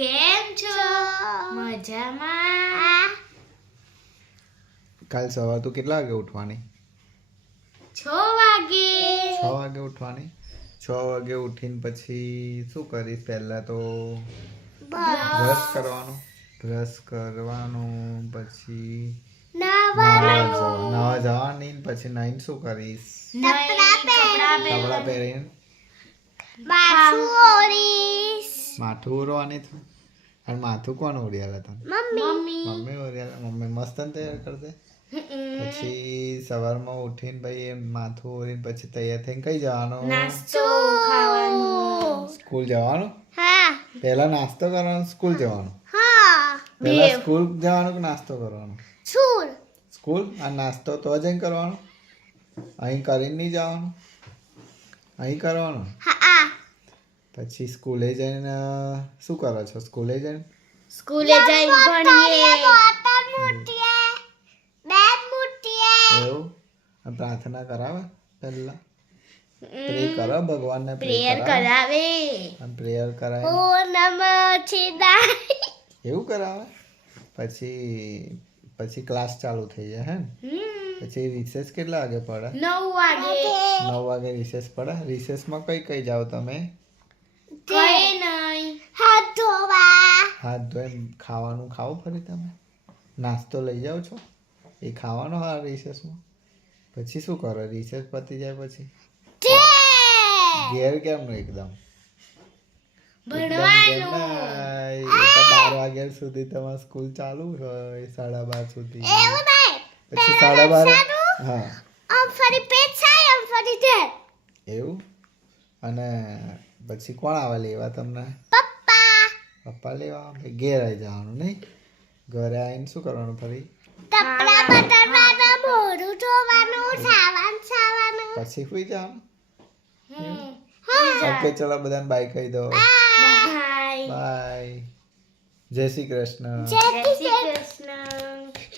કેમ છો? મજામાં. કાલ સવાર તું કેટલા વાગે ઉઠવાની? 6 વાગે. 6 વાગે ઉઠવાની. 6 વાગે ઉઠીને પછી શું કરીશ? પહેલા તો બ્રશ કરવાનું પછી નાવા જવાની પછી નાઈને શું કરીશ? કપડાં પહેરીને માથું ઓરવાની છે. અને માથું કોણ ઓરિયાલે તને? મમ્મી ઓરિયાલે. મમ્મી મસ્ત તૈયાર કરી દે. પછી સવારમાં ઉઠીને ભાઈ માથું ઓરીને પછી તૈયાર થઈને કઈ જવાનું? નાસ્તો ખાવાનું. સ્કૂલ જવાનું? પહેલા નાસ્તો કરવાનો, સ્કૂલ જવાનું? પહેલા સ્કૂલ જવાનું કે નાસ્તો કરવાનો? સ્કૂલ. આ નાસ્તો તો જઈને કરવાનો, અહીં કરીને નહીં જવાનું, અહીં કરવાનું. પછી સ્કૂલે જઈને શું કરો છો? સ્કૂલે જઈને ભણીએ. એવું? અને પ્રાર્થના કરાવે પહેલા? પ્રે કરો ભગવાનને? પ્રેયર કરાવે. અને પ્રેયર કરાવે એવું કરાવે. પછી ક્લાસ ચાલુ થઈ જાય હે ને? પછી રિસેસ કેટલા વાગે પડે? 9 વાગે. 9 વાગે રિસેસ પડે. રિસેસમાં કઈ જાઓ તમે? કઈ નહીં. હાથ ધોઈને ખાવાનું ખાઓ ફરી તમે? નાસ્તો લઈ જાઓ છો? એ ખાવાનો હા રિસેસમાં? પછી શું કરો? રિસેસ પતી જાય પછી ઘેર કેમનું એકદમ? 12 વાગ્યા સુધી તમારે સ્કૂલ ચાલુ હોય, 12:30 સુધી. પછી 12:30. હા એવું. અને પછી કોણ આવે લેવા તમને? પપ્પા લેવા આવે. ઘેર આવી જવાનું નહીં? ઘરે આવીને શું કરવાનું ફરી? પછી સુઈ જવાનું. ઓકે ચલો બધાને બાય કહી દો. બાય. બાય. જય શ્રી કૃષ્ણ. જય શ્રી કૃષ્ણ.